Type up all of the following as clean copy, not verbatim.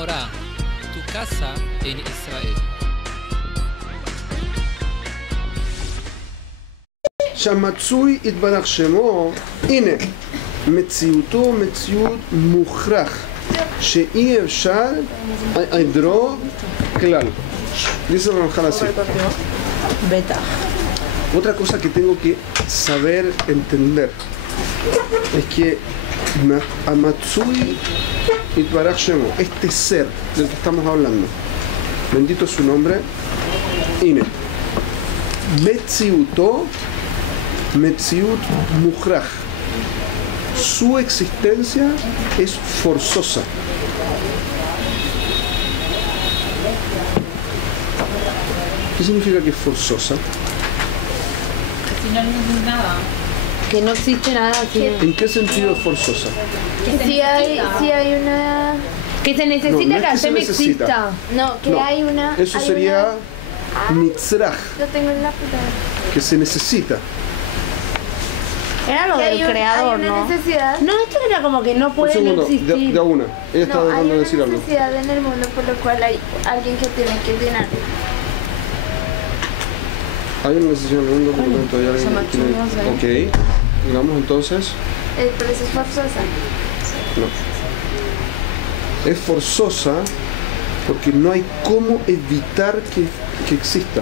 ahora tu casa en Israel. שהמצוי יתברך שמו, הנה, מציאותו מציאות מוכרח, שאי אפשר היעדרו כלל. Dice Ramjal así. Otra cosa que tengo que saber entender es que Amatsui Yitbaraj Shemo, este ser del que estamos hablando, bendito es su nombre, Ine, Metziuto, Metziut Mujraj, su existencia es forzosa. ¿Qué significa que es forzosa? Si no es nada. Que no existe nada así. ¿En qué sentido es forzosa? Que si hay una... Que se necesita no, que Hashem exista. No, que no, hay una... Eso hay sería mitzraj, Lo tengo en la puta. que se necesita. Era lo del creador, ¿no? Necesidad. No, esto era como que no pueden existir. De a una. Ella está tratando de decir algo. Hay una necesidad en el mundo por lo cual hay alguien que tiene que llenar. Hay una necesidad en el mundo, por lo tanto hay alguien que tiene... Ok, digamos entonces... Pero eso es forzosa. No. Es forzosa porque no hay cómo evitar que exista.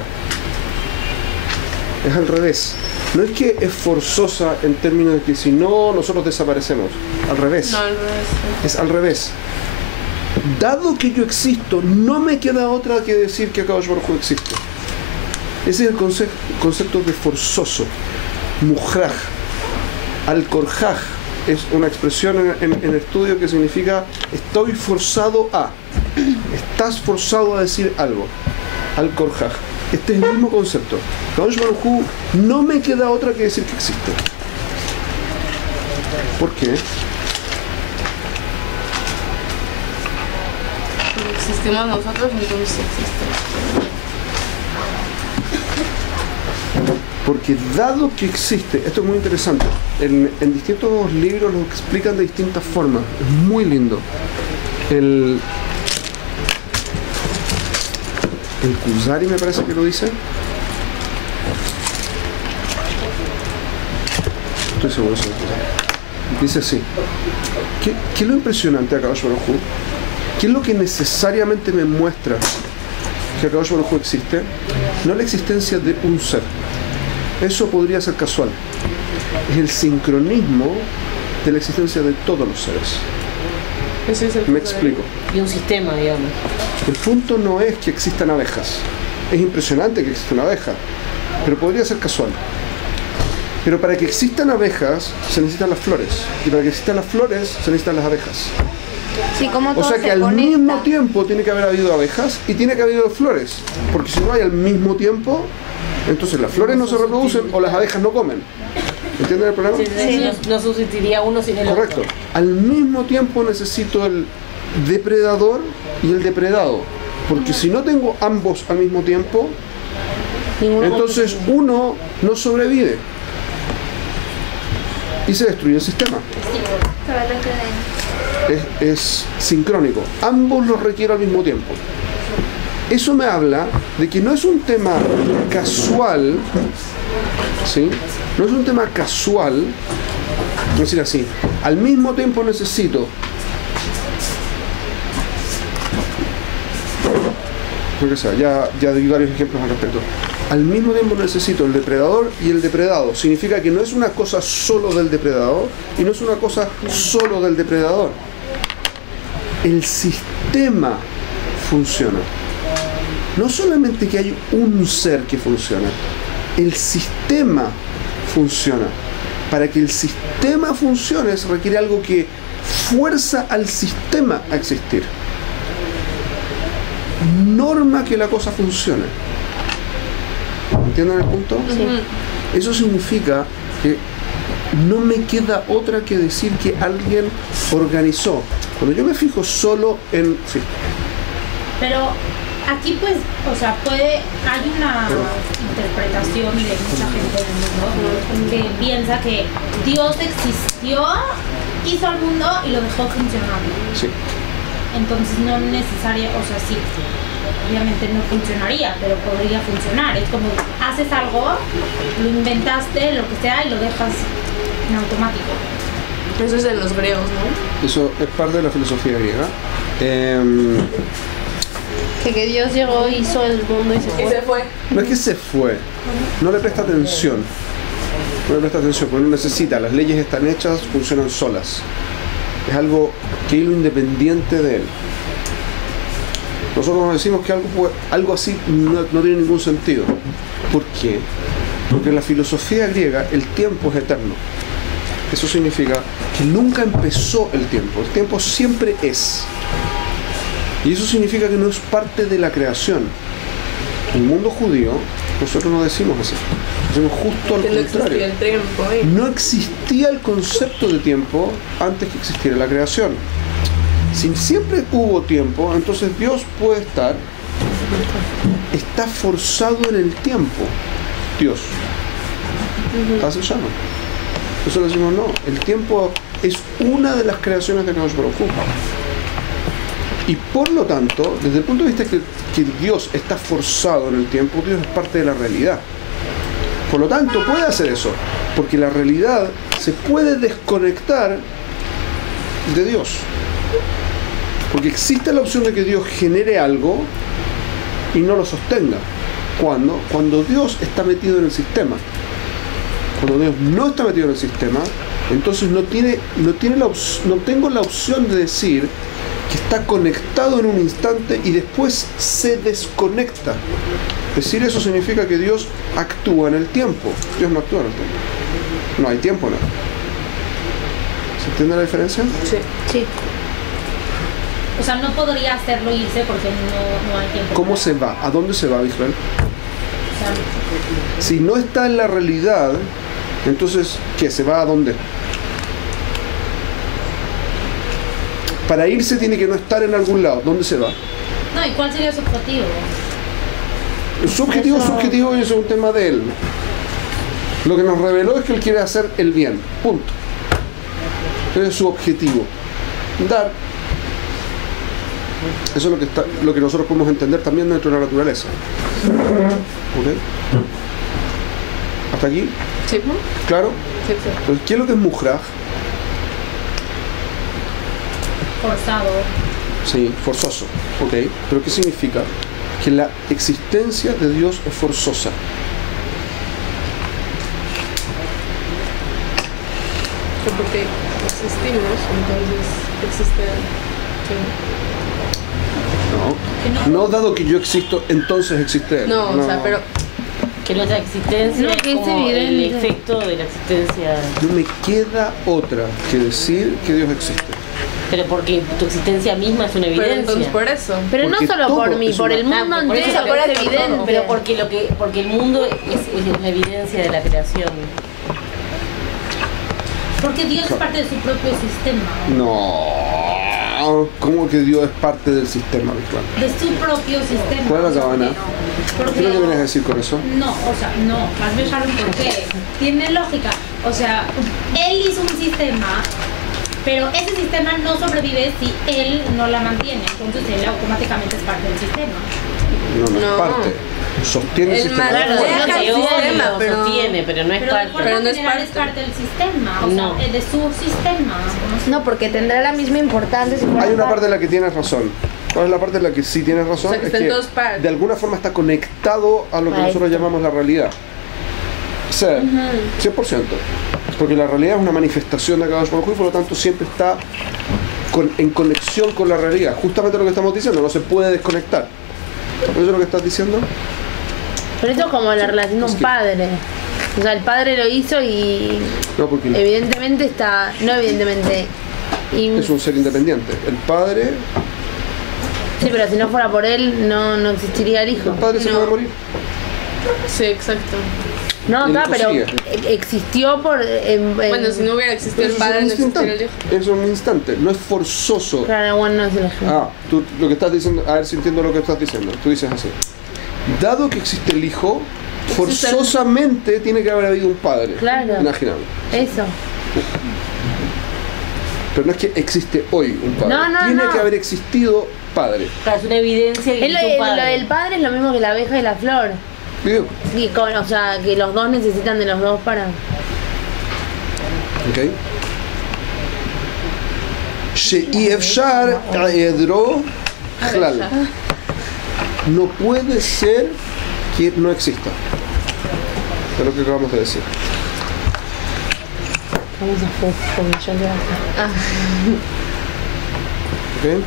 Es al revés. No es que es forzosa en términos de que si no, nosotros desaparecemos. Al revés. No, al revés. Es al revés. Dado que yo existo, no me queda otra que decir que Akadosh Baruj Hu existe. Ese es el concepto de forzoso. Mujraj. Al-Korjaj es una expresión en estudio que significa estoy forzado a. Estás forzado a decir algo. Al-Korjaj. Este es el mismo concepto. Akadosh Baruj Hu no me queda otra que decir que existe. ¿Por qué? Existimos nosotros, entonces existe. Porque dado que existe, esto es muy interesante, en distintos libros lo explican de distintas formas, es muy lindo. El Kuzari me parece que lo dice. Estoy seguro de eso. Dice así. ¿Qué es lo impresionante de Akadosh Baruj Hu? ¿Qué es lo que necesariamente me muestra que Akadosh Baruj Hu existe? No la existencia de un ser. Eso podría ser casual. Es el sincronismo de la existencia de todos los seres. Ese es el Me explico. Y un sistema, digamos. El punto no es que existan abejas. Es impresionante que exista una abeja, pero podría ser casual. Pero para que existan abejas se necesitan las flores. Y para que existan las flores se necesitan las abejas. Sí, como todo o sea que al mismo tiempo tiene que haber habido abejas y tiene que haber habido flores. Porque si no hay al mismo tiempo, entonces las flores no se reproducen o las abejas no comen. ¿Entienden el problema? Sí. No sustituiría uno sin el Correcto. otro. Al mismo tiempo necesito el depredador y el depredado. Porque si no tengo ambos al mismo tiempo, entonces uno no sobrevive. Y se destruye el sistema. Es sincrónico. Ambos los requiero al mismo tiempo. Eso me habla de que no es un tema casual, ¿sí? No es un tema casual, es decir así, al mismo tiempo necesito lo que sea, ya di varios ejemplos al respecto. Al mismo tiempo necesito el depredador y el depredado. Significa que no es una cosa solo del depredador y no es una cosa solo del depredador. El sistema funciona. No solamente que hay un ser que funciona, el sistema funciona. Para que el sistema funcione se requiere algo que fuerza al sistema a existir. Norma que la cosa funcione. ¿Entienden el punto? Sí. Eso significa que no me queda otra que decir que alguien organizó. Cuando yo me fijo solo en... Sí. Pero aquí pues, o sea, hay una interpretación de mucha gente en el mundo que piensa que Dios existió, hizo el mundo y lo dejó funcionando. Sí. entonces no necesaria, o sea, sí, obviamente no funcionaría, pero podría funcionar. Es como haces algo, lo inventaste, lo que sea, y lo dejas en automático. Eso es de los griegos, ¿no? Eso es parte de la filosofía griega. Que Dios llegó, hizo el mundo y se fue. Y se fue. No es que se fue, no le presta atención. No le presta atención, porque no necesita, las leyes están hechas, funcionan solas. Es algo que es lo independiente de él. Nosotros nos decimos que algo así no tiene ningún sentido. ¿Por qué? Porque en la filosofía griega el tiempo es eterno. Eso significa que nunca empezó el tiempo siempre es. Y eso significa que no es parte de la creación. En el mundo judío, nosotros no decimos así. Decimos justo al No contrario. existía el tiempo ahí. No existía el concepto de tiempo antes que existiera la creación. Si siempre hubo tiempo, entonces Dios puede está forzado en el tiempo. Dios. Así se llama. Nosotros decimos no, el tiempo es una de las creaciones de Kadosh Baruj Hu. Y por lo tanto, desde el punto de vista que Dios está forzado en el tiempo, Dios es parte de la realidad. Por lo tanto, puede hacer eso, porque la realidad se puede desconectar de Dios. Porque existe la opción de que Dios genere algo y no lo sostenga. ¿Cuándo? Cuando Dios está metido en el sistema. Cuando Dios no está metido en el sistema, entonces no tengo la opción de decir que está conectado en un instante y después se desconecta. Decir eso significa que Dios actúa en el tiempo. Dios no actúa en el tiempo. No hay tiempo, ¿no? ¿Se entiende la diferencia? Sí. Sí. O sea, no podría hacerlo irse porque no hay tiempo. ¿Cómo se va? ¿A dónde se va, Israel? O sea, Si no está en la realidad, entonces, ¿qué? ¿Se va a dónde? Para irse tiene que no estar en algún lado. ¿Dónde se va? no, ¿y cuál sería su objetivo? Su objetivo es subjetivo y eso es un tema de él. Lo que nos reveló es que él quiere hacer el bien. Punto. Ese es su objetivo. Dar. Eso es lo que nosotros podemos entender también dentro de la naturaleza. ¿Ok? ¿Hasta aquí? Sí. ¿Claro? Sí. Entonces, ¿qué es lo que es Mujraj? Forzado. Sí, forzoso. ¿Ok? ¿Pero qué significa? Que la existencia de Dios es forzosa. Que porque existimos, entonces existe. Sí. No dado que yo existo, entonces existe él. No, o sea, pero Que nuestra existencia No, es que es como el evidente. efecto de la existencia. No me queda otra que decir que Dios existe. Pero porque tu existencia misma es una pero evidencia. entonces por eso. Pero no Porque solo todo por mí, es por una- el mundo Por eso entero, por es eso, evidente. pero porque el mundo es la evidencia de la creación. Porque Dios es parte de su propio sistema. No. ¿Cómo que Dios es parte del sistema virtual? De su propio sistema. ¿Cuál es la cabana? Porque ¿Qué es lo que vienes a decir con eso? no, o sea, no, más bien saben por qué. Tiene lógica. O sea, él hizo un sistema, pero ese sistema no sobrevive si él no la mantiene. Entonces él automáticamente es parte del sistema. No es No. parte. Sostiene el El sistema. mal- Claro, Deja lo el sistema, teórico pero- sostiene, pero no es Pero de parte. forma Pero no es general es parte. parte del sistema, o No. sea, de su sistema. No, porque tendrá la misma importancia si fuera Hay una parte en la que tienes razón. ¿Cuál es la parte en la que sí tienes razón? O sea, que Es está en todas partes. de alguna forma está conectado a lo que Ahí nosotros está. llamamos la realidad. O sea, 100%. Porque la realidad es una manifestación de Kadosh Baruj Hu y por lo tanto siempre está en conexión con la realidad. Justamente lo que estamos diciendo, no se puede desconectar. ¿Eso es lo que estás diciendo? Pero eso es como la relación de un padre. O sea, el padre lo hizo y No, porque evidentemente está... No evidentemente. es un ser independiente. El padre Sí, pero si no fuera por él, no existiría el hijo. se No. puede morir. Sí, exacto. No, Y el está, hijo pero sigue. existió por... Bueno, si no hubiera existido el Eso padre, no es un existiría el instante. hijo. Es un instante, no es forzoso. Claro, bueno, no es el ejemplo. Ah, tú lo que estás diciendo, a ver si entiendo lo que estás diciendo. Tú dices así. Dado que existe el hijo, forzosamente tiene que haber habido un padre. Claro. Imaginable. Eso. Pero no es que existe hoy un padre. No, Tiene no. que haber existido padre. Claro, es una evidencia que existe un Lo padre. del padre es lo mismo que la abeja y la flor. Digo, O sea, que los dos necesitan de los dos para... ¿ok? שאי אפשר היעדרו בכלל. No puede ser que no exista. Es lo que acabamos de decir. Vamos a porque yo le ¿Ok?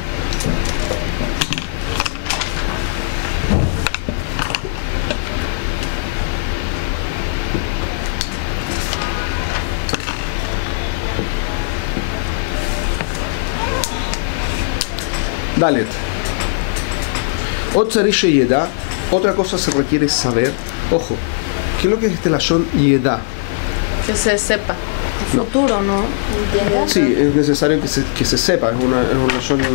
Dalet. Otzari Yeda. Otra cosa se requiere saber. Ojo, ¿qué es lo que es este lashon Yeda? Que se sepa. futuro, ¿no? Sí, es necesario que se sepa. Es un lashon. Me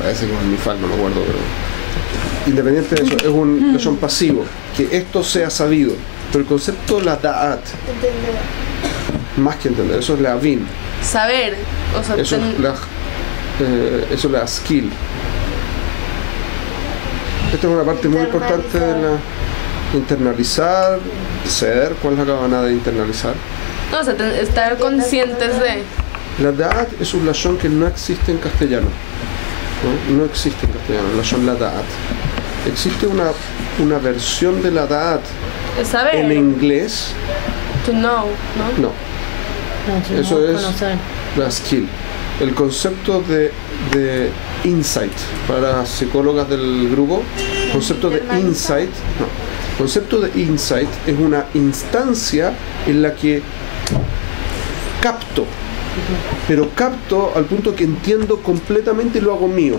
parece que es mi fal, no me acuerdo, pero. Independiente de eso, es un lashon pasivo. Que esto sea sabido. Pero el concepto la da'at. Más que entender, eso es la avin. Saber, o sea, Eso es la skill. Esta es una parte muy importante de la internalizar, ser. ¿Cuál es la cabana de internalizar? no, o sea, estar conscientes de. La da'at es un lashon que no existe en castellano. No existe en castellano, el lashon la da'at. Existe una versión de la da'at Saber. en inglés. To know, ¿no? No, eso es la skill. El concepto de insight para psicólogas del grupo, concepto de insight, no. Concepto de insight es una instancia en la que capto, pero capto al punto que entiendo completamente y lo hago mío.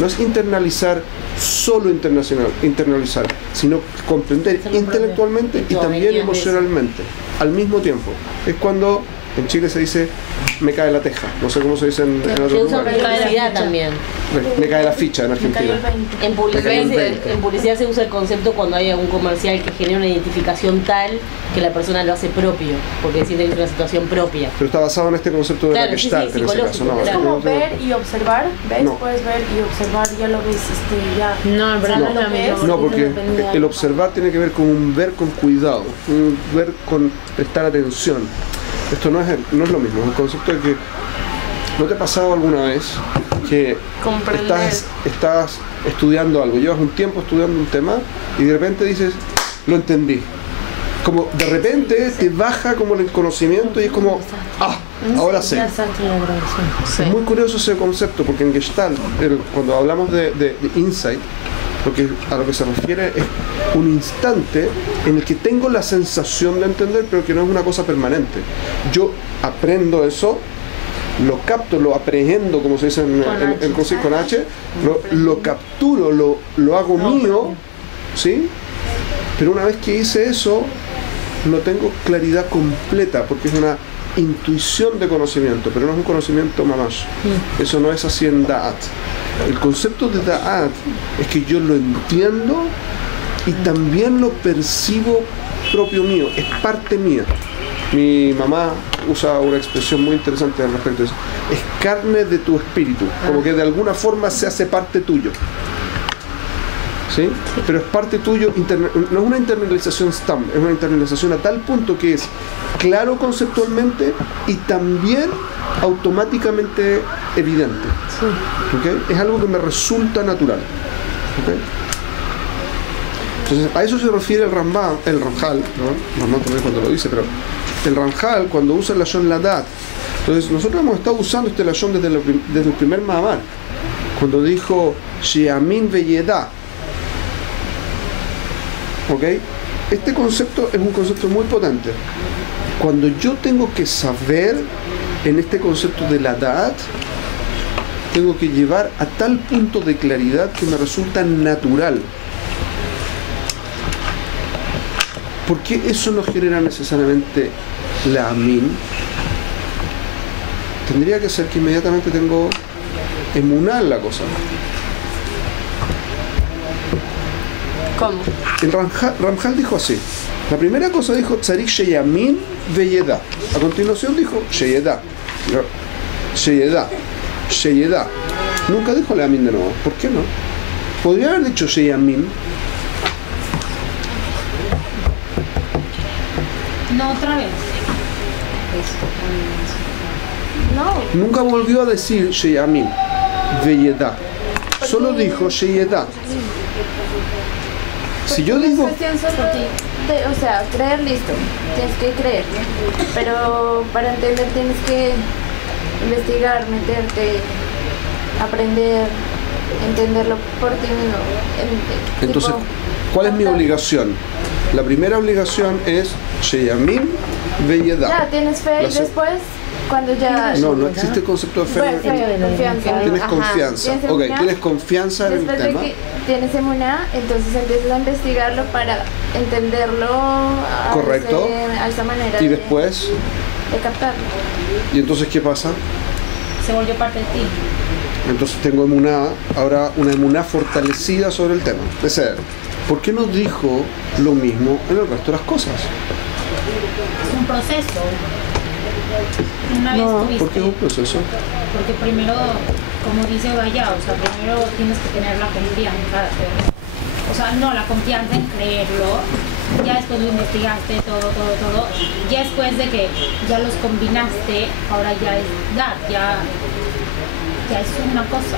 No es internalizar, solo internalizar, sino comprender intelectualmente y también emocionalmente al mismo tiempo. Es cuando en Chile se dice me cae la teja, no sé cómo se dice en otros Se usa lugares. publicidad también. Me cae la ficha en Argentina. En publicidad se usa el concepto cuando hay algún comercial que genera una identificación tal que la persona lo hace propio, porque siente que es una situación propia. Pero está basado en este concepto de Claro, la sí, Gestalt sí, en ese caso. psicológico, No, claro. no, Como no. ver y observar, ¿ves? No. Puedes ver y observar, ya lo ves, ya. No, pero no es lo mismo. No, porque el observar tiene que ver con un ver con cuidado, un ver con prestar atención. Esto no es lo mismo, es un concepto de que ¿no te ha pasado alguna vez que Comprender. estás estudiando algo, llevas un tiempo estudiando un tema y de repente dices, lo entendí? Como de repente te baja como el conocimiento y es como, ahora sé. Es muy curioso ese concepto porque en Gestalt, cuando hablamos de insight, a lo que se refiere es un instante en el que tengo la sensación de entender, pero que no es una cosa permanente. Yo aprendo eso, lo capto, lo aprehendo, como se dice con H, lo capturo, lo hago mío, ¿sí? Pero una vez que hice eso, no tengo claridad completa, porque es una intuición de conocimiento, pero no es un conocimiento mamash. Eso no es así en Da'at. El concepto de Da'at es que yo lo entiendo y también lo percibo propio mío, es parte mía. Mi mamá usa una expresión muy interesante al respecto de eso. Es carne de tu espíritu, como que de alguna forma se hace parte tuyo. ¿Sí? Pero es parte tuyo, no es una internalización stam, es una internalización a tal punto que es claro conceptualmente y también automáticamente evidente. ¿Okay? Es algo que me resulta natural. ¿Okay? Entonces, a eso se refiere el Ramjal, ¿no? Ramjal también cuando lo dice, pero el Ramjal cuando usa el lashon ladat. Entonces, nosotros hemos estado usando este lashon desde el primer Mahamar, cuando dijo Sheamin veyeda. ¿Ok? Este concepto es un concepto muy potente. Cuando yo tengo que saber en este concepto de la da'at, tengo que llevar a tal punto de claridad que me resulta natural. ¿Por qué eso no genera necesariamente la amin? Tendría que ser que inmediatamente tengo emuná en la cosa. ¿Cómo? El Ramjal dijo así. La primera cosa dijo Tzarik Sheyamin Veyedá. A continuación dijo Sheyedá. Sheyedá. Sheyedá. Nunca dijo Leamin de nuevo. ¿Por qué no? Podría haber dicho Sheyamin. No, otra vez. No. Nunca volvió a decir Sheyamin. Veyedá. Solo dijo Sheyedá. Si yo No es digo... cuestión solo de, o sea, creer, listo, tienes que creer, pero para entender tienes que investigar, meterte, aprender, entenderlo por ti mismo. Entonces, ¿cuál es mi obligación? La primera obligación es Sheyamin Veyedá. Ya, tienes fe y después, cuando ya... No existe el concepto de fe. Bueno, fe, confianza. Tienes confianza. Tienes Ok, emuná. tienes confianza en el Después de tema. que tienes emuná, entonces empiezas a investigarlo para entenderlo Correcto. a esa manera Y de después, captarlo. ¿y entonces qué pasa? Se volvió parte de ti. Entonces tengo emuná, ahora una emuná fortalecida sobre el tema. Es decir, ¿por qué no dijo lo mismo en el resto de las cosas? Es un proceso. Una vez tuviste. ¿Por qué es un proceso? Porque primero, como dice Vaya, o sea, primero tienes que tener la confianza. O sea, no, la confianza en creerlo. Ya después lo investigaste, todo. Ya después de que ya los combinaste, ahora ya es dar, ya es una cosa.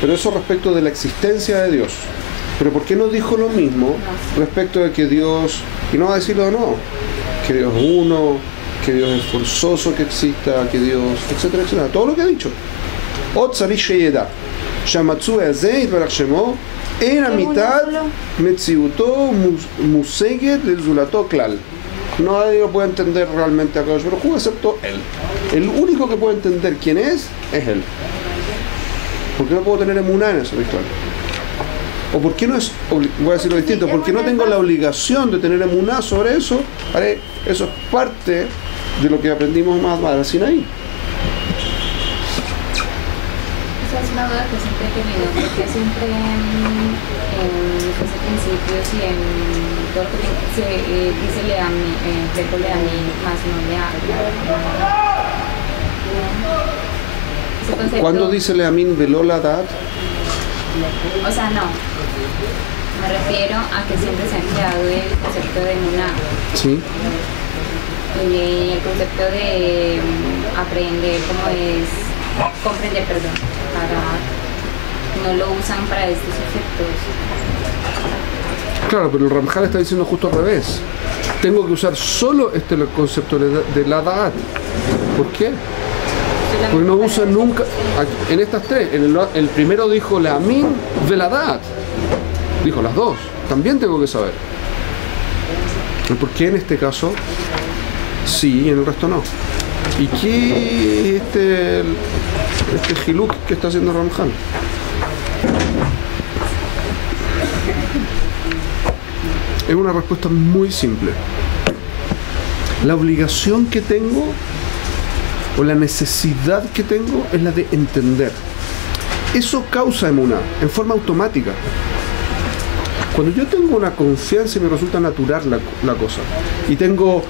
Pero eso respecto de la existencia de Dios. Pero ¿por qué no dijo lo mismo respecto de que Dios, y no va a decirlo de nuevo, que Dios es uno, que Dios es forzoso que exista, que Dios, etcétera, etcétera? Todo lo que ha dicho. Ot Sari Sheyeda, Shamatsu Eze, Itbarach Shemo, en la mitad, Metziuto, Museget, Lezulato, Klal. Nadie lo puede entender realmente a Kadosh Baruj Hu excepto él. El único que puede entender quién es él. ¿Por qué no puedo tener emuná en eso, Víctor? ¿O por qué no es, voy a decirlo distinto, porque no tengo la obligación de tener emuná sobre eso? Eso es parte de lo que aprendimos más en Sinaí. Esa es una duda que siempre he tenido, porque siempre en los principios y en todo lo que dice verbo leami, más no lea. ¿Cuándo dice Leamin Velola Dat? O sea, no. Me refiero a que siempre se ha empleado el concepto de emuná. Sí. Y el concepto de aprender, ¿cómo es? Comprender, perdón. No lo usan para estos efectos. Claro, pero el Ramjal está diciendo justo al revés. Tengo que usar solo este concepto de la Da'at. ¿Por qué? Porque no usa nunca, en estas tres, el primero dijo la Amin Veladat, dijo las dos, también tengo que saber. ¿Por qué en este caso sí y en el resto no? ¿Y qué es este Hiluk que está haciendo Ramjan? Es una respuesta muy simple. La obligación que tengo o la necesidad que tengo es la de entender. Eso causa emuná en forma automática. Cuando yo tengo una confianza y me resulta natural la cosa, y tengo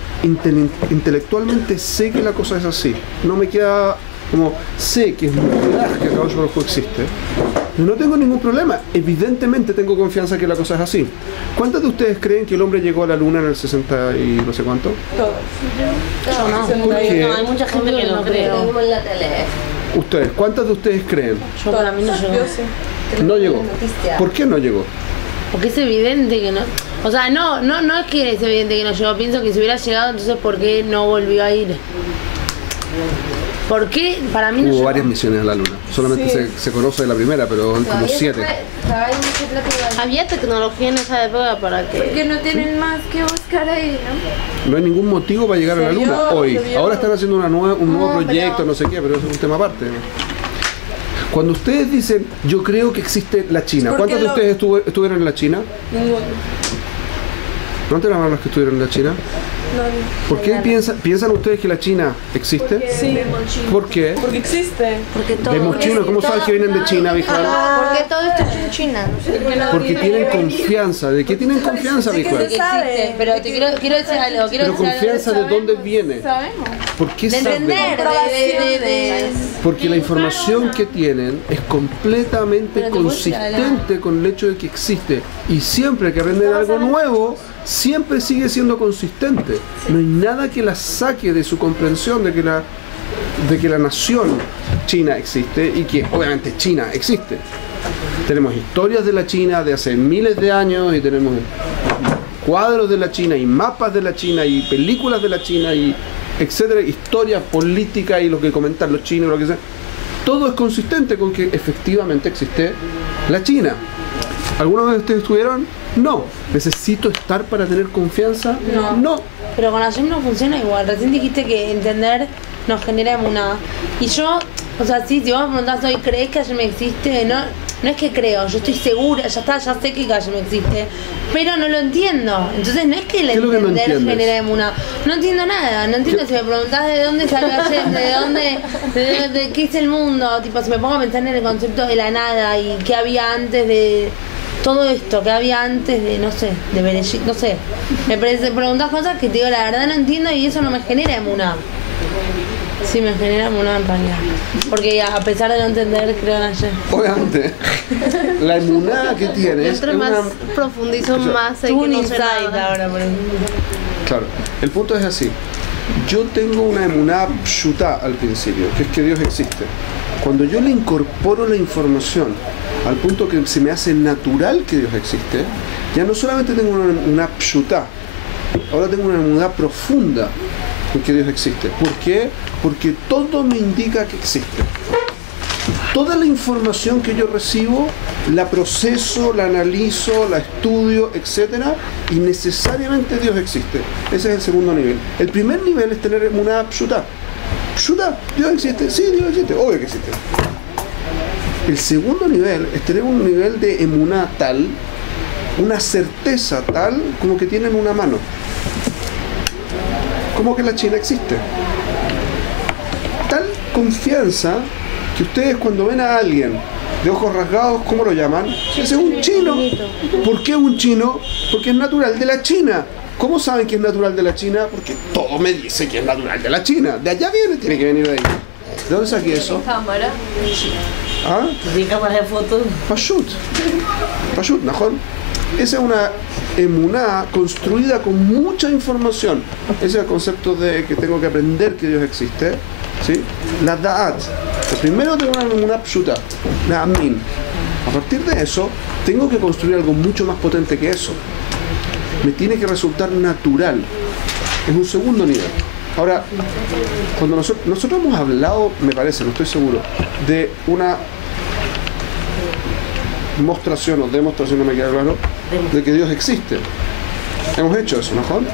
intelectualmente sé que la cosa es así, no me queda como sé que es verdad que Kadosh Baruj Hu existe, no tengo ningún problema. Evidentemente tengo confianza que la cosa es así. ¿Cuántos de ustedes creen que el hombre llegó a la luna en el 60 y no sé cuánto? Yo no. ¿Por qué? No, hay mucha gente que no cree. Ustedes, ¿cuántos de ustedes creen? Yo para mí no llegó. Yo sí. No llegó. ¿Por qué no llegó? Porque es evidente que no. O sea, no es que es evidente que no llegó. Pienso que si hubiera llegado, entonces ¿por qué no volvió a ir? ¿Por qué? Para mí no Hubo llegó. varias misiones a la luna. Solamente se conoce de la primera, pero hay como 7. Había tecnología en esa época para que. Porque no tienen más que buscar ahí, ¿no? No hay ningún motivo para llegar a la Se vio, luna hoy. se vio. Ahora están haciendo un nuevo No, proyecto, pero- no sé qué, pero eso es un tema aparte. Cuando ustedes dicen, yo creo que existe la China, ¿Por qué ¿cuántos de lo- ustedes estuvieron en la China? Ninguno. ¿Cuántos eran los que estuvieron en la China? ¿Por qué piensan ustedes que la China existe? Sí. ¿Por qué? Porque existe. Porque todo. Vemos chinos, ¿cómo sabes que vienen de China, Bijal? Porque todo esto es en China. Porque tienen confianza. ¿De qué tienen confianza, Bijal? Existe, pero te quiero decir algo. Pero confianza de dónde viene. ¿Por qué De saben? entender, de Porque la información que tienen es completamente consistente con el hecho de que existe. Y siempre que aprenden algo nuevo, siempre sigue siendo consistente. No hay nada que la saque de su comprensión de que la nación china existe y que obviamente China existe. Tenemos historias de la China de hace miles de años y tenemos cuadros de la China y mapas de la China y películas de la China y etcétera, historia política y lo que comentan los chinos, lo que sea. Todo es consistente con que efectivamente existe la China. ¿Alguna vez ustedes estuvieron? No. ¿Necesito estar para tener confianza? No. Pero con Hashem no funciona igual. Recién dijiste que entender nos genera emuná. Y yo, o sea, sí, si vos me preguntás hoy, ¿crees que Hashem existe? No es que creo, yo estoy segura, ya sé que Hashem existe, pero no lo entiendo. Entonces no es que el entender genera emuná. No entiendo nada, no entiendo. Si me preguntás de dónde salió Hashem, de qué es el mundo, tipo, si me pongo a pensar en el concepto de la nada y qué había antes de todo esto, que había antes de, no sé, de Bereshit, no sé. Me preguntás cosas que te digo, la verdad no entiendo y eso no me genera emuná. Sí, me genera emuná en realidad. Porque a pesar de no entender, creo en Hashem. Obviamente, la emuná que tienes Entre más profundizo, más hay Tuve que un no sé insight nada. ahora, por ejemplo. Claro, el punto es así. Yo tengo una emuná pshutá al principio, que es que Dios existe. Cuando yo le incorporo la información al punto que se me hace natural que Dios existe, ya no solamente tengo una pshutá, ahora tengo una emuná profunda en que Dios existe. ¿Por qué? Porque todo me indica que existe. Toda la información que yo recibo, la proceso, la analizo, la estudio, etcétera, y necesariamente Dios existe. Ese es el segundo nivel. El primer nivel es tener una pshutá. Pshutá, Dios existe, sí, Dios existe, obvio que existe. El segundo nivel es tener un nivel de emuná tal, una certeza tal, como que tienen una mano. Como que la China existe. Tal confianza que ustedes cuando ven a alguien de ojos rasgados, ¿cómo lo llaman? Ese es un chino. ¿Por qué un chino? Porque es natural de la China. ¿Cómo saben que es natural de la China? Porque todo me dice que es natural de la China. De allá viene, tiene que venir de ahí. ¿De dónde saqué eso? Cámara. ¿Ah? De cámara de fotos. Pashut. Pashut, ¿najón? Esa es una emuná construida con mucha información. Ese es el concepto de que tengo que aprender que Dios existe. ¿Sí? La da'at. Primero tengo una emuná pshuta, la amin. A partir de eso, tengo que construir algo mucho más potente que eso. Me tiene que resultar natural. Es un segundo nivel. Ahora, cuando nosotros hemos hablado, me parece, no estoy seguro, de una mostración o demostración, no me queda claro, de que Dios existe. Hemos hecho eso, ¿no, Juan?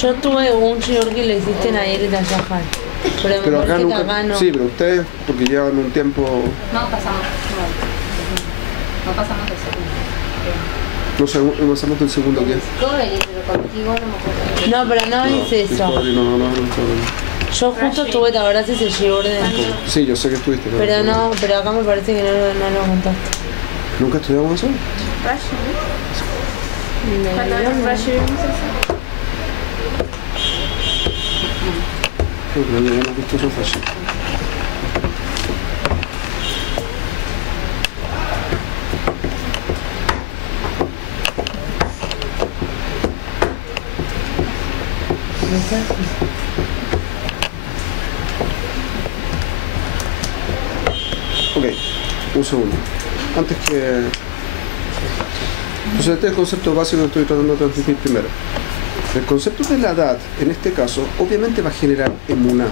Yo tuve un señor que le hiciste en ayer y te Shahar. Pero acá nunca. Acá no. Sí, pero ustedes, porque llevan un tiempo. No pasamos. No pasamos de segundo. No sé, no pasamos del segundo que es. Discovery, pero contigo no me acuerdo. No, pero no es eso. No. Yo justo estuve, ¿te acordás ese G-Orden? Sí, yo sé que estuviste. Pero no, pero acá me parece que no lo contaste. ¿Nunca estudiamos eso? Cuando era Rashi, No, no hemos visto eso fácil. Ok, un segundo. Antes que... Entonces este es el concepto básico que estoy tratando de transmitir primero. El concepto de la edad, en este caso, obviamente va a generar emuná,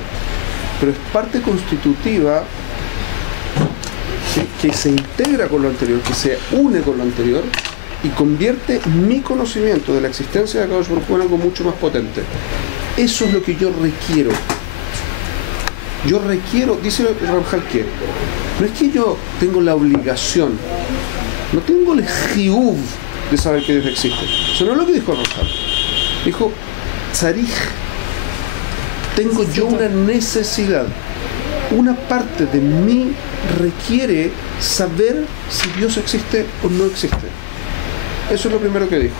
pero es parte constitutiva, ¿sí?, que se integra con lo anterior, que se une con lo anterior y convierte mi conocimiento de la existencia de Akadosh Baruj Hu en algo mucho más potente. Eso es lo que yo requiero. Yo requiero, dice Ramjal, que no es que yo tengo la obligación, no tengo el jiuv de saber que Dios existe. Eso no es lo que dijo Ramjal. Dijo, tzarij, tengo yo una necesidad. Una parte de mí requiere saber si Dios existe o no existe. Eso es lo primero que dijo.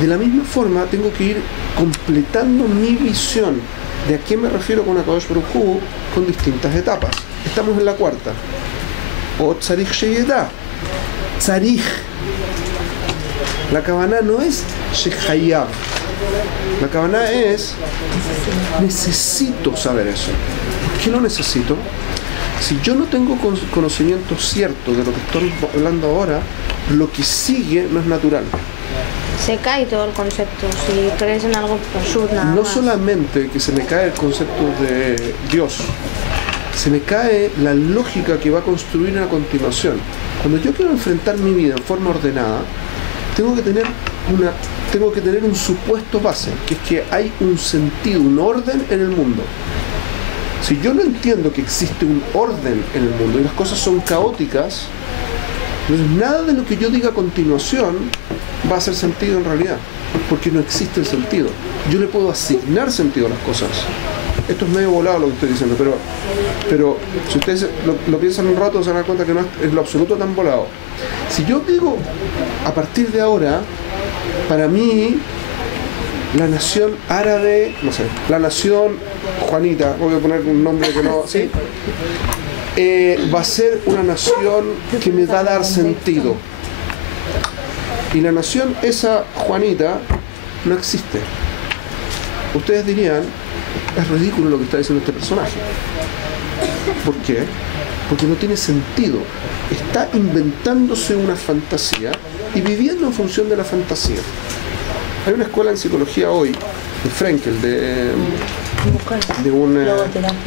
De la misma forma, tengo que ir completando mi visión de a qué me refiero con HaKadosh Baruj Hu con distintas etapas. Estamos en la cuarta. O tzarij sheyedá. Tzarij. La kavaná no es shehayab. La kavaná es necesito saber eso. ¿Por qué lo necesito? Si yo no tengo conocimiento cierto de lo que estoy hablando ahora, lo que sigue no es natural. Se cae todo el concepto si crees en algo absurdo nada No más. solamente que se me cae el concepto de Dios, se me cae la lógica que va a construir a continuación. Cuando yo quiero enfrentar mi vida en forma ordenada, tengo que tener un supuesto base, que es que hay un sentido, un orden en el mundo. Si yo no entiendo que existe un orden en el mundo y las cosas son caóticas, entonces nada de lo que yo diga a continuación va a hacer sentido en realidad, porque no existe el sentido. Yo le puedo asignar sentido a las cosas. Esto es medio volado lo que estoy diciendo, pero si ustedes lo piensan un rato se van a dar cuenta que no es lo absoluto tan volado. Si yo digo, a partir de ahora, para mí, la nación árabe, no sé, la nación Juanita, voy a poner un nombre que no, ¿sí? Va a ser una nación que me va a dar sentido. Y la nación, esa Juanita, no existe. Ustedes dirían, es ridículo lo que está diciendo este personaje. ¿Por qué? Porque no tiene sentido. Está inventándose una fantasía y viviendo en función de la fantasía. Hay una escuela en psicología hoy, de Frenkel, de un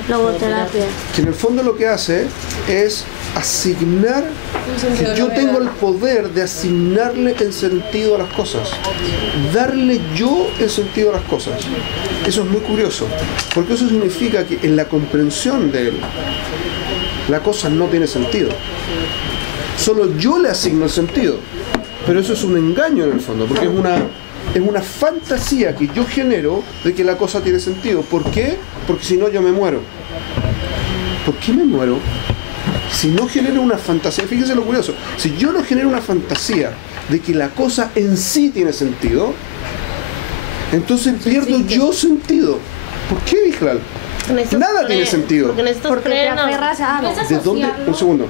Logoterapia. que en el fondo lo que hace es asignar, yo tengo el poder de asignarle el sentido a las cosas, darle yo el sentido a las cosas. Eso es muy curioso, porque eso significa que en la comprensión de él, la cosa no tiene sentido. Solo yo le asigno el sentido, pero eso es un engaño en el fondo, porque es una fantasía que yo genero de que la cosa tiene sentido. ¿Por qué? Porque si no yo me muero. ¿Por qué me muero? Si no genero una fantasía, fíjense lo curioso, si yo no genero una fantasía de que la cosa en sí tiene sentido, entonces pierdo yo sentido. ¿Por qué, Bijlal? Nada tiene sentido. Porque te aferras a algo. ¿De dónde? Un segundo.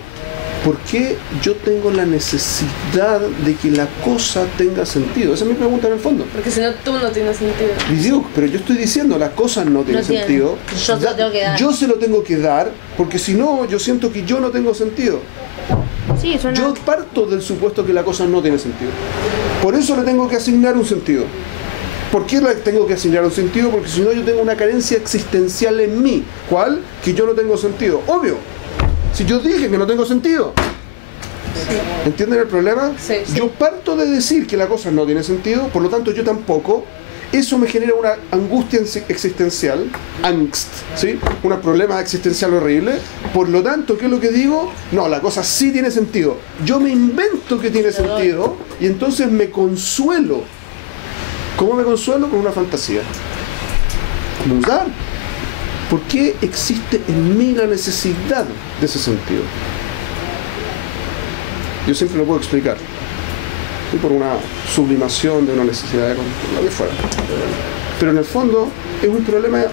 ¿Por qué yo tengo la necesidad de que la cosa tenga sentido? Esa es mi pregunta en el fondo. Porque si no, tú no tienes sentido. Pero yo estoy diciendo, la cosa no tiene sentido. Yo se lo tengo que dar. Yo se lo tengo que dar, porque si no, yo siento que yo no tengo sentido. Sí, suena. Yo parto del supuesto que la cosa no tiene sentido. Por eso le tengo que asignar un sentido. ¿Por qué le tengo que asignar un sentido? Porque si no, yo tengo una carencia existencial en mí. ¿Cuál? Que yo no tengo sentido. Obvio. Si yo dije que no tengo sentido. Sí. ¿Entienden el problema? Sí. Yo parto de decir que la cosa no tiene sentido, por lo tanto yo tampoco. Eso me genera una angustia existencial, angst, ¿sí? Un problema existencial horrible. Por lo tanto, ¿qué es lo que digo? No, la cosa sí tiene sentido. Yo me invento que tiene sentido y entonces me consuelo. ¿Cómo me consuelo? Con una fantasía. ¿Cómo usar? ¿Por qué existe en mí la necesidad de ese sentido? Yo siempre lo puedo explicar. Y por una sublimación de una necesidad de lo que fuera. Pero en el fondo es un problema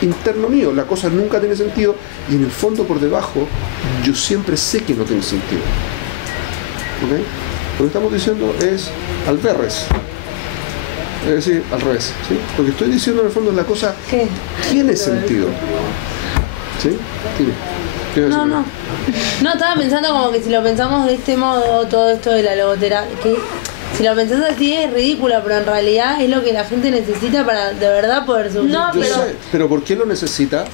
interno mío. La cosa nunca tiene sentido y en el fondo por debajo yo siempre sé que no tiene sentido. ¿Ok? Lo que estamos diciendo es al revés. Es decir, al revés. ¿Sí? Lo que estoy diciendo en el fondo es la cosa tiene sentido. ¿Sí? Tiene. No, estaba pensando como que si lo pensamos de este modo, todo esto de la logoterapia, que si lo pensás así es ridículo, pero en realidad es lo que la gente necesita para de verdad poder subsistir. No, Yo sé, pero ¿por qué lo necesita?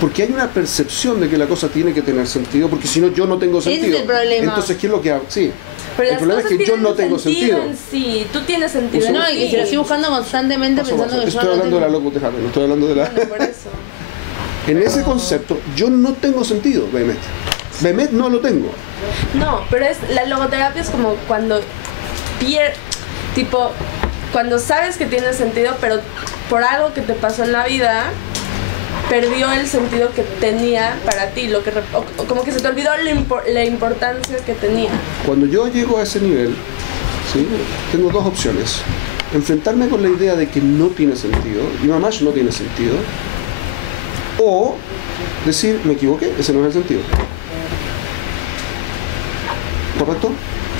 Porque hay una percepción de que la cosa tiene que tener sentido, porque si no yo no tengo sentido. Ese es el problema. Entonces, ¿qué es lo que hago? Sí. Pero el problema es que yo no tengo sentido. Sí, tú tienes sentido. No, y que si lo estoy buscando constantemente pensando que yo Estoy no hablando tengo. de la locura, no estoy hablando de la... Bueno, por eso. En ese concepto, yo no tengo sentido, Behemet. Behemet no lo tengo. No, pero la logoterapia es como cuando tipo cuando sabes que tiene sentido, pero por algo que te pasó en la vida, perdió el sentido que tenía para ti, o como que se te olvidó la importancia que tenía. Cuando yo llego a ese nivel, ¿sí? Tengo dos opciones. Enfrentarme con la idea de que no tiene sentido, y mamás no tiene sentido, o decir, me equivoqué, ese no es el sentido. ¿Correcto?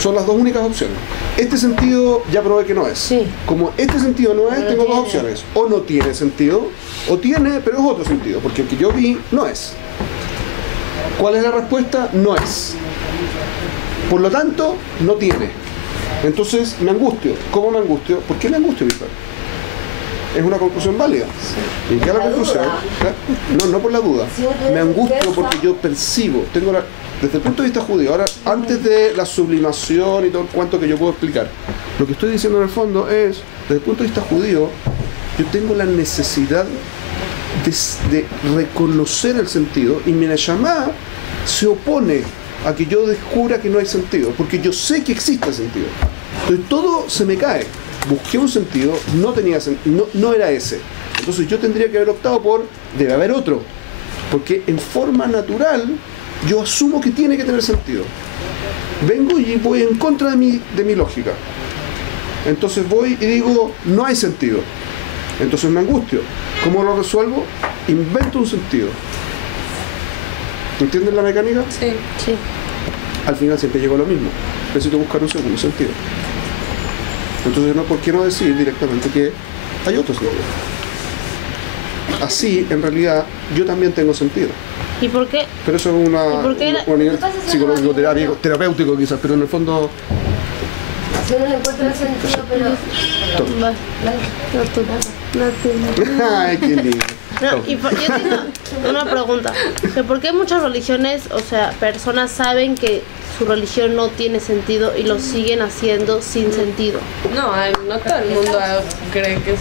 Son las dos únicas opciones. Este sentido ya probé que no es. Sí. Como este sentido no es, No tengo tiene. dos opciones. O no tiene sentido, o tiene, pero es otro sentido, porque el que yo vi no es. ¿Cuál es la respuesta? No es. Por lo tanto, no tiene. Entonces me angustio. ¿Cómo me angustio? ¿Por qué me angustio, Víctor? Es una conclusión válida. ¿Y qué es la conclusión? No por la duda. Me angustio porque yo percibo, desde el punto de vista judío, ahora, antes de la sublimación y todo el cuento que yo puedo explicar, lo que estoy diciendo en el fondo es, desde el punto de vista judío, yo tengo la necesidad de reconocer el sentido, y mi neshama se opone a que yo descubra que no hay sentido, porque yo sé que existe sentido. Entonces todo se me cae. Busqué un sentido, no tenía sentido, no era ese. Entonces yo tendría que haber optado por, debe haber otro, porque en forma natural yo asumo que tiene que tener sentido. Vengo y voy en contra de mi lógica. Entonces voy y digo, no hay sentido. Entonces me angustio. ¿Cómo lo resuelvo? Invento un sentido. ¿Entienden la mecánica? Sí. Sí. Al final siempre llego a lo mismo. Necesito buscar un segundo sentido. Entonces, ¿por qué no decir directamente que hay otro sentido? Así, en realidad, yo también tengo sentido. ¿Y por qué? Pero eso es un nivel psicológico, terapéutico quizás, pero en el fondo... Si no le encuentras sentido, pero... ¡Ay, qué lindo! No, yo tengo una pregunta. ¿Por qué muchas religiones, o sea, personas saben que su religión no tiene sentido y lo siguen haciendo sin sentido? No todo el mundo cree que es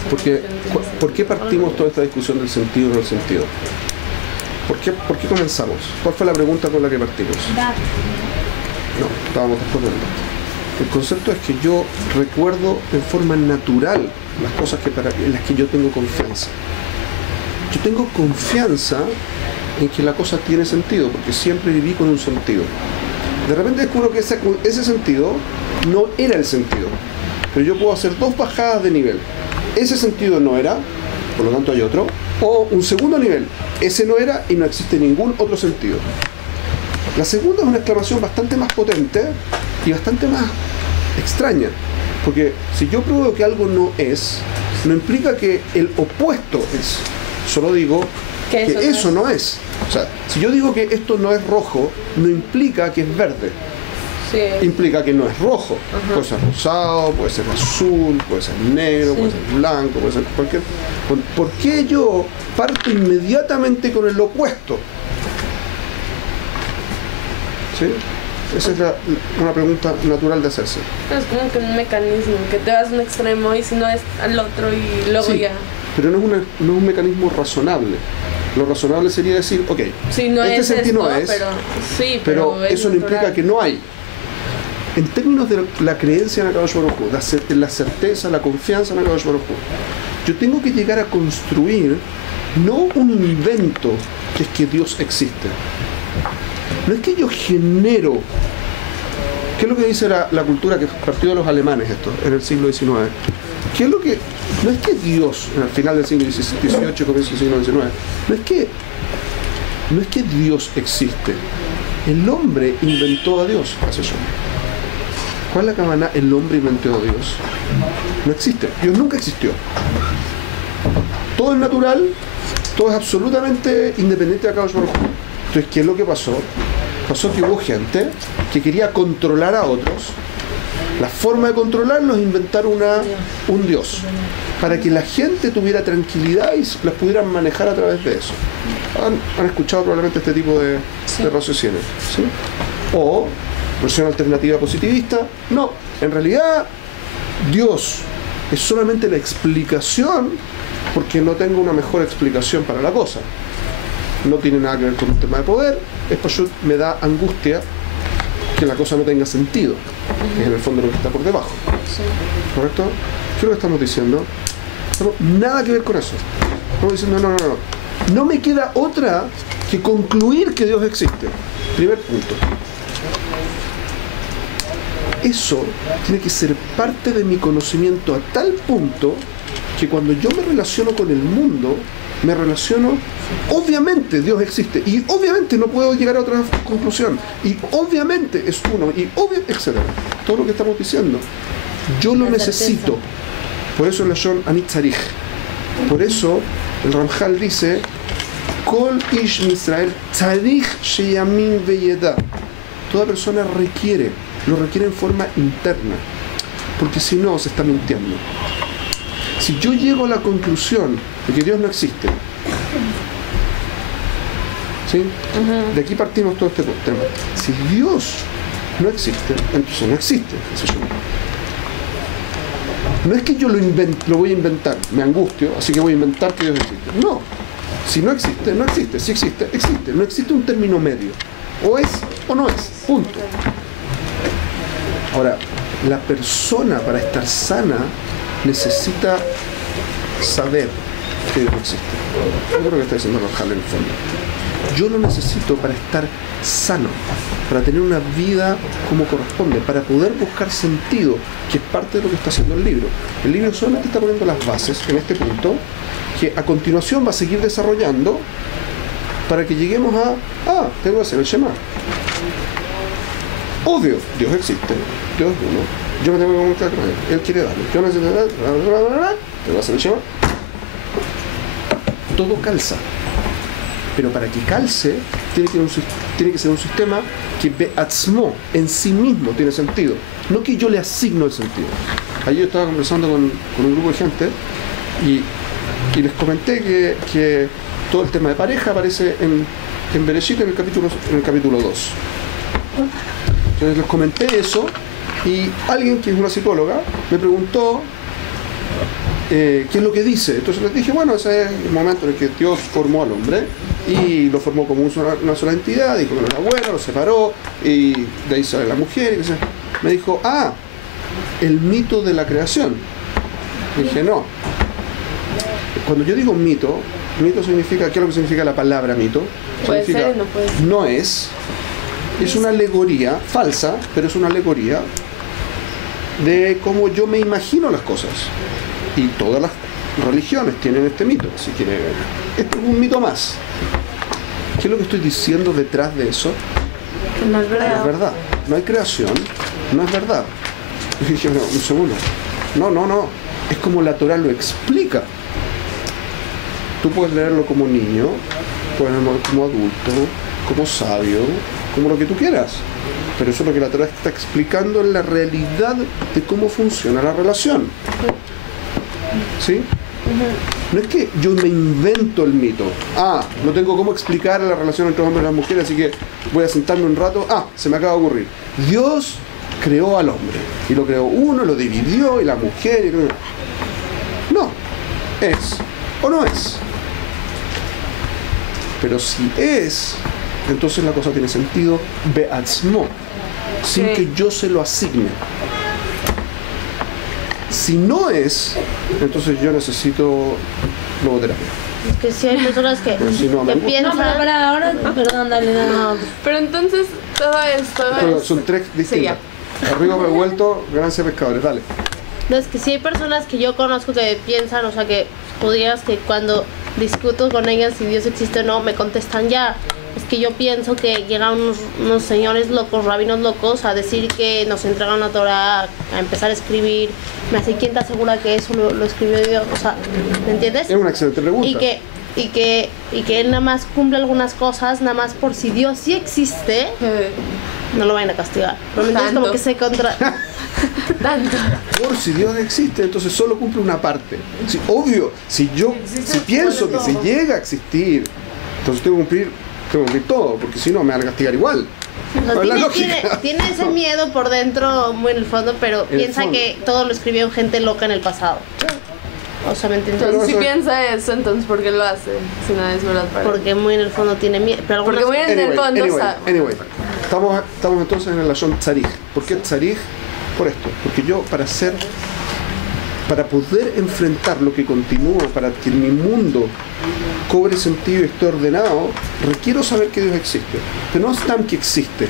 ¿Por qué partimos toda esta discusión del sentido o no del sentido? ¿Por qué comenzamos? ¿Cuál fue la pregunta con la que partimos? No, estábamos respondiendo. El concepto es que yo recuerdo en forma natural las cosas en las que yo tengo confianza. Yo tengo confianza en que la cosa tiene sentido, porque siempre viví con un sentido. De repente descubro que ese sentido no era el sentido, pero yo puedo hacer dos bajadas de nivel. Ese sentido no era, por lo tanto hay otro, o un segundo nivel, ese no era y no existe ningún otro sentido. La segunda es una exclamación bastante más potente y bastante más extraña, porque si yo pruebo que algo no es, no implica que el opuesto es, solo digo que eso no es. O sea, si yo digo que esto no es rojo, no implica que es verde. Sí. Implica que no es rojo. Ajá. Puede ser rosado, puede ser azul, puede ser negro, puede ser blanco, puede ser cualquier... ¿Por qué yo parto inmediatamente con el opuesto? ¿Sí? Esa es una pregunta natural de hacerse. Es como que un mecanismo, que te vas a un extremo y si no es al otro y luego sí, ya... Pero no es un mecanismo razonable. Lo razonable sería decir, ok, sí, no este es sentido esto, no es, pero eso no implica que no hay. En términos de la creencia en Akadosh Baruj Hu, la certeza, la confianza en Akadosh Baruj Hu, yo tengo que llegar a construir no un invento que es que Dios existe. No es que yo genero. ¿Qué es lo que dice la cultura que partió de los alemanes esto en el siglo XIX? ¿Qué es lo que... No es que Dios, al final del siglo XVIII, comienzo del siglo XIX, no es que Dios existe. El hombre inventó a Dios, hace yo. ¿Cuál es la cabana? El hombre inventó a Dios. No existe. Dios nunca existió. Todo es natural, todo es absolutamente independiente de Akadosh Baruj Hu. Entonces, ¿qué es lo que pasó? Pasó que hubo gente que quería controlar a otros. La forma de controlarlos es inventar un Dios, para que la gente tuviera tranquilidad y las pudieran manejar a través de eso. Han escuchado probablemente este tipo de raciocinio, ¿sí? O versión alternativa positivista. No, en realidad Dios es solamente la explicación, porque no tengo una mejor explicación para la cosa. No tiene nada que ver con un tema de poder, es por eso me da angustia que la cosa no tenga sentido. Es en el fondo lo que está por debajo. ¿Correcto? ¿Qué es lo que estamos diciendo? Nada que ver con eso. Estamos diciendo, no. No me queda otra que concluir que Dios existe. Primer punto. Eso tiene que ser parte de mi conocimiento a tal punto que cuando yo me relaciono con el mundo, me relaciono, obviamente Dios existe, y obviamente no puedo llegar a otra conclusión, y obviamente es uno, y etc. Todo lo que estamos diciendo, yo lo necesito. Por eso el Lashon Ani Tzarich. Por eso el Ramjal dice, Kol ish Israel tzarich sheyamin veyeda. Toda persona lo requiere en forma interna, porque si no se está mintiendo. Si yo llego a la conclusión de que Dios no existe, ¿sí? De aquí partimos todo este tema. Si Dios no existe, entonces no existe. No es que yo lo voy a inventar, me angustio, así que voy a inventar que Dios existe. No. Si no existe, no existe. Si existe, existe. No existe un término medio. O es o no es. Punto. Ahora, la persona para estar sana necesita saber que Dios existe. Yo creo que está diciendo Ramjal en el fondo. Yo lo necesito para estar sano, para tener una vida como corresponde, para poder buscar sentido, que es parte de lo que está haciendo el libro. El libro solamente está poniendo las bases en este punto, que a continuación va a seguir desarrollando para que lleguemos tengo que hacer el Shema. Obvio, Dios existe, Dios es uno, yo me tengo que comunicar con Él, Él quiere darme, yo necesito tengo que hacer el Shema. Todo calza. Pero para que calce, tiene que ser un sistema que be'atzmo, en sí mismo, tiene sentido. No que yo le asigno el sentido. Ayer yo estaba conversando con un grupo de gente y les comenté que todo el tema de pareja aparece en Bereshit en el capítulo 2. Entonces les comenté eso y alguien que es una psicóloga me preguntó qué es lo que dice. Entonces les dije, bueno, ese es el momento en el que Dios formó al hombre y lo formó como una sola entidad, dijo que no era bueno, lo separó y de ahí sale la mujer. Y me dijo, el mito de la creación. Y dije, no. Cuando yo digo mito significa, ¿qué es lo que significa la palabra mito? Puede Significa, ser, no puede ser. No es una alegoría falsa, pero es una alegoría de cómo yo me imagino las cosas. Y todas las religiones tienen este mito, así que este es un mito más. ¿Qué es lo que estoy diciendo detrás de eso? Que no es verdad. No es verdad. No hay creación, no es verdad. Y dije, no, un segundo. No. Es como la Torah lo explica. Tú puedes leerlo como niño, puedes leerlo como adulto, como sabio, como lo que tú quieras. Pero eso es lo que la Torah está explicando en la realidad de cómo funciona la relación. ¿Sí? No es que yo me invento el mito. No tengo cómo explicar la relación entre los hombres y las mujeres, así que voy a sentarme un rato. Se me acaba de ocurrir. Dios creó al hombre. Y lo creó uno, lo dividió, y la mujer. No. Es o no es. Pero si es, entonces la cosa tiene sentido be'atzmo, sin que yo se lo asigne. Si no es, entonces yo necesito logoterapia. Es que si hay personas que, si no, que piensan... No, pero para ahora, perdón, dale, no. Pero entonces todo esto Son tres distintas. Arriba revuelto, ganancia pescadores, dale. No, es que si hay personas que yo conozco que piensan, o sea, que judías que cuando discuto con ellas si Dios existe o no, me contestan ya. Es que yo pienso que llegan unos señores locos, rabinos locos, a decir que nos entregan la Torah, a empezar a escribir. Me hace, ¿quién te asegura que eso lo escribió Dios? O sea, ¿me entiendes? Es una excelente pregunta. Y que él nada más cumple algunas cosas, nada más por si Dios sí existe, no lo vayan a castigar. Pero es como que se contra... Tanto. Por si Dios existe, entonces solo cumple una parte. Sí, obvio, si pienso que se llega a existir, entonces tengo que cumplir todo, porque si no me van a castigar igual. No, tiene ese miedo por dentro, muy en el fondo, pero piensa que todo lo escribió gente loca en el pasado. O sea, ¿me entiendes? Entonces, si piensa eso, entonces ¿por qué lo hace? Si no es verdad para él. Porque muy en el fondo tiene miedo. Porque muy en el fondo sabe. Anyway, estamos entonces en el Lashon Tzarich. ¿Por qué Tzarich? Por esto. Porque yo, para ser Para poder enfrentar lo que continúa, para que mi mundo cobre sentido y esté ordenado, requiero saber que Dios existe. Pero no es tan que existe.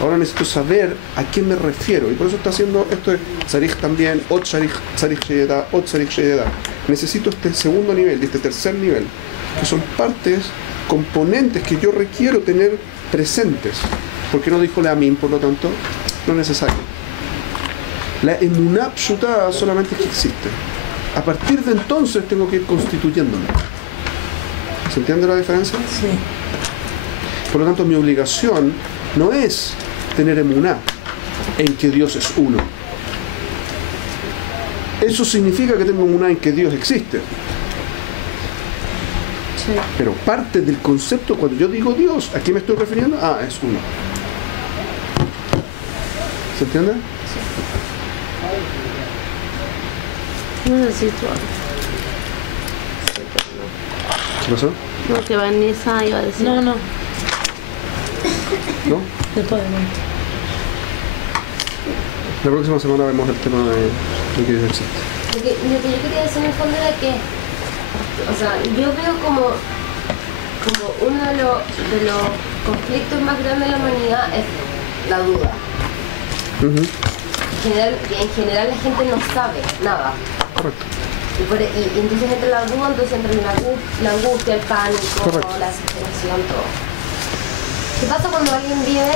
Ahora necesito saber a qué me refiero. Y por eso está haciendo esto de Tzarich también, Ot Tzarich Sheyeda, Ot Tzarich Sheyeda. Necesito este segundo nivel, este tercer nivel, que son partes, componentes que yo requiero tener presentes. ¿Por qué no dijo la Amin, por lo tanto? No es necesario. La emuná pshuta solamente es que existe. A partir de entonces tengo que ir constituyéndome. ¿Se entiende la diferencia? Sí. Por lo tanto, mi obligación no es tener emuná en que Dios es uno. Eso significa que tengo emuná en que Dios existe. Sí. Pero parte del concepto, cuando yo digo Dios, ¿a qué me estoy refiriendo? Ah, es uno. ¿Se entiende? Necesito. ¿Qué pasó? No, que Vanessa iba a decir. No, no. ¿No? Después de La próxima semana vemos el tema de que Dios existe. Lo que yo quería decir en el fondo era que, o sea, yo veo como uno de los conflictos más grandes de la humanidad es la duda. En general la gente no sabe nada. Correcto. Y entonces entra la duda, entonces entra la angustia, el pánico, correcto, la desesperación, todo. ¿Qué pasa cuando alguien vive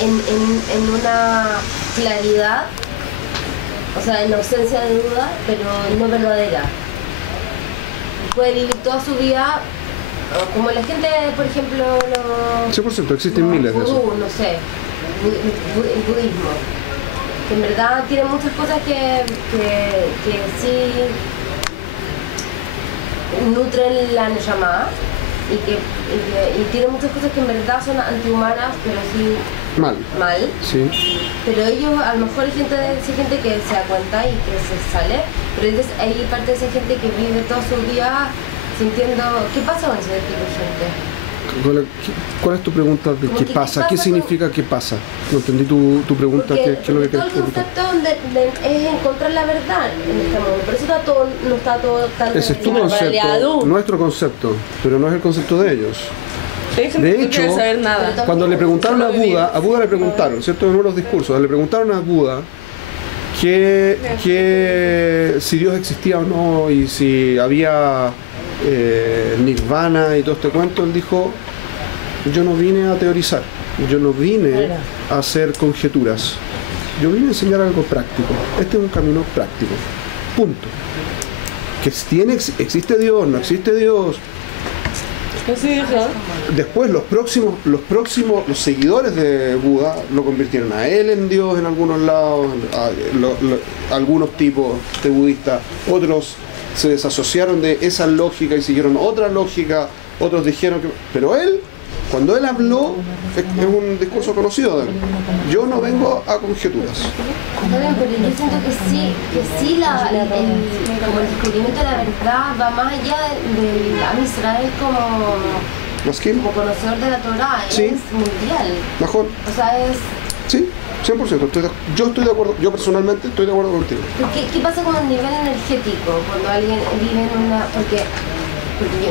en una claridad, o sea, en ausencia de duda, pero no verdadera? Puede vivir toda su vida, como la gente, por ejemplo, 100%, existen miles de eso. No sé, el budismo, que en verdad tiene muchas cosas que sí nutren la Neshama, y tiene muchas cosas que en verdad son antihumanas, pero sí mal. Sí. Pero ellos, a lo mejor hay gente que se da cuenta y que se sale, pero entonces hay parte de esa gente que vive todo su día sintiendo. ¿Qué pasa con ese tipo de gente? ¿Cuál es tu pregunta de qué pasa? ¿Qué significa qué pasa? No entendí tu pregunta. ¿Qué es lo que todo quieres el concepto es encontrar la verdad en este mundo. Por eso no está todo tan... Ese es tu concepto, nuestro concepto, pero no es el concepto de ellos. De hecho, cuando le preguntaron a Buda le preguntaron, ¿cierto? En uno de los discursos, le preguntaron a Buda que si Dios existía o no y si había nirvana y todo este cuento. Él dijo: yo no vine a teorizar, yo no vine a hacer conjeturas, yo vine a enseñar algo práctico. Este es un camino práctico, punto. Que existe Dios, no existe Dios. Después los seguidores de Buda lo convirtieron a él en Dios en algunos lados, algunos tipos de budistas, otros se desasociaron de esa lógica y siguieron otra lógica, otros dijeron que... Pero él, cuando él habló, es un discurso conocido de él: yo no vengo a conjeturas. Está bien, pero yo siento que sí como el descubrimiento de la verdad va más allá del Am Israel como conocedor de la Torah, sí, es mundial. Mejor. O sea, es... Sí, 100%. Yo estoy de acuerdo, yo personalmente estoy de acuerdo contigo. ¿Qué pasa con el nivel energético cuando alguien vive en una... Porque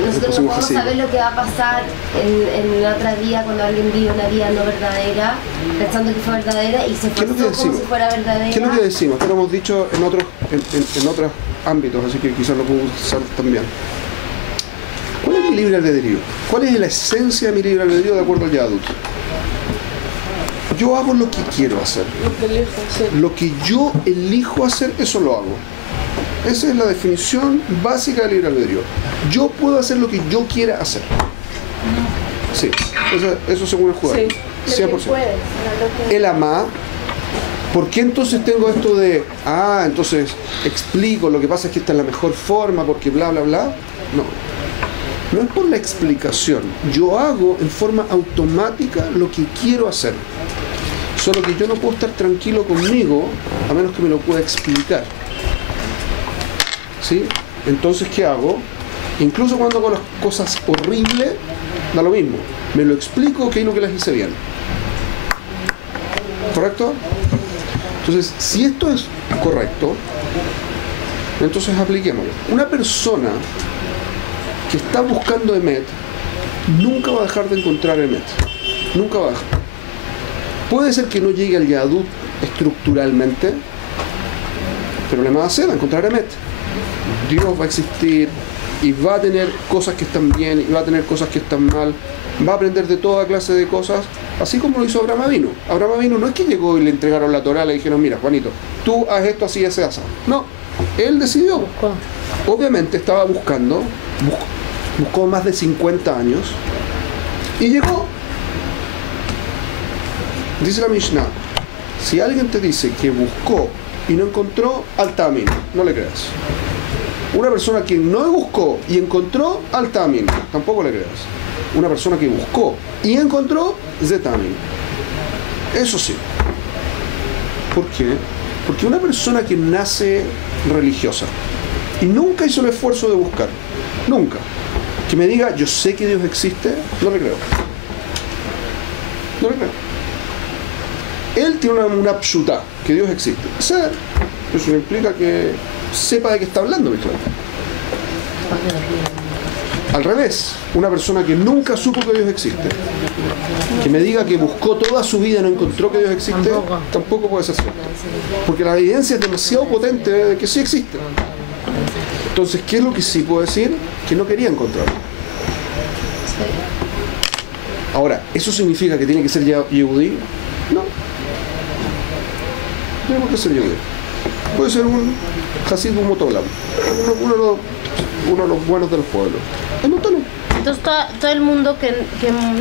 nosotros no podemos saber lo que va a pasar en la otra vida cuando alguien vive una vida no verdadera, pensando que fue verdadera y se forzó como si fuera verdadera. ¿Qué es lo que decimos? Esto lo hemos dicho en otros ámbitos, así que quizás lo puedo usar también. ¿Cuál es mi libre albedrío? ¿Cuál es la esencia de mi libre albedrío de acuerdo al Yadut? Yo hago lo que quiero hacer. Lo que yo elijo hacer, eso lo hago. Esa es la definición básica del libre albedrío. Yo puedo hacer lo que yo quiera hacer. Sí, eso según el judaísmo. 100%. El amá. ¿Por qué entonces tengo esto de, entonces explico, lo que pasa es que esta es la mejor forma, porque bla, bla, bla? No es por la explicación. Yo hago en forma automática lo que quiero hacer. Solo que yo no puedo estar tranquilo conmigo a menos que me lo pueda explicar. ¿Sí? Entonces, ¿qué hago? Incluso cuando hago las cosas horribles, da lo mismo. Me lo explico, que es lo que las hice bien. ¿Correcto? Entonces, si esto es correcto, entonces apliquémoslo. Una persona que está buscando Emet nunca va a dejar de encontrar Emet. Nunca va a dejar. Puede ser que no llegue al Yadut estructuralmente, pero le va a hacer a encontrar Emet. Dios va a existir y va a tener cosas que están bien y va a tener cosas que están mal. Va a aprender de toda clase de cosas, así como lo hizo Abraham Avinu. Abraham Avinu no es que llegó y le entregaron la Torá y le dijeron, mira, Juanito, tú haz esto así, ese, así. No, él decidió. Obviamente estaba buscando, buscó más de 50 años y llegó. Dice la Mishnah, si alguien te dice que buscó y no encontró, al Tamin, no le creas. Una persona que no buscó y encontró, al Tamin, tampoco le creas. Una persona que buscó y encontró, Zetamin. Eso sí. ¿Por qué? Porque una persona que nace religiosa y nunca hizo el esfuerzo de buscar, nunca, que me diga, yo sé que Dios existe, no le creo. No le creo. Él tiene una pshutá, que Dios existe. Eso no implica que sepa de qué está hablando, ¿viste? Al revés, una persona que nunca supo que Dios existe, que me diga que buscó toda su vida y no encontró que Dios existe, tampoco puede ser cierto. Porque la evidencia es demasiado potente de que sí existe. Entonces, ¿qué es lo que sí puedo decir? Que no quería encontrarlo. Ahora, ¿eso significa que tiene que ser Yehudí? No. No tiene por qué ser Yehudí. Puede ser un Hasid Motolam, uno de los buenos del pueblo. Anótalo. Entonces todo el mundo que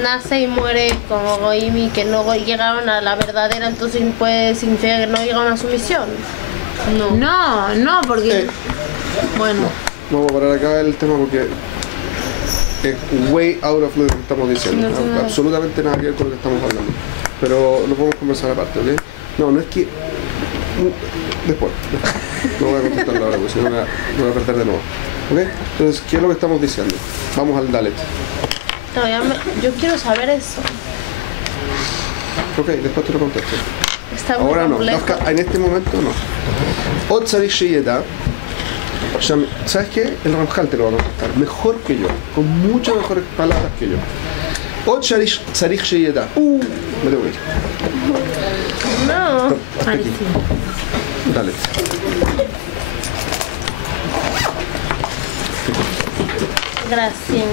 nace y muere como Goim y que no llegaron a la verdadera, entonces puede significar que no llegaron a su misión. No, porque bueno. Vamos a parar acá el tema porque es way out of lo que estamos diciendo. No, absolutamente nada que ver con lo que estamos hablando. Pero lo podemos conversar aparte, ¿ok? No es que... Después. No voy a contestarlo ahora porque si no me voy a perder de nuevo. ¿Ok? Entonces, ¿qué es lo que estamos diciendo? Vamos al Dalet. No, yo quiero saber eso. Ok, después te lo contesto. Está muy ahora complejo. No, en este momento no. Ot Tzarich Sheyeda. ¿Sabes qué? El Ramjal te lo va a contestar mejor que yo, con muchas mejores palabras que yo. Ot Tzarich Sheyeda. Me tengo que ir. No. Dale. Gracias.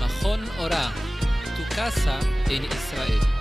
Mahon Ora, tu casa en Israel.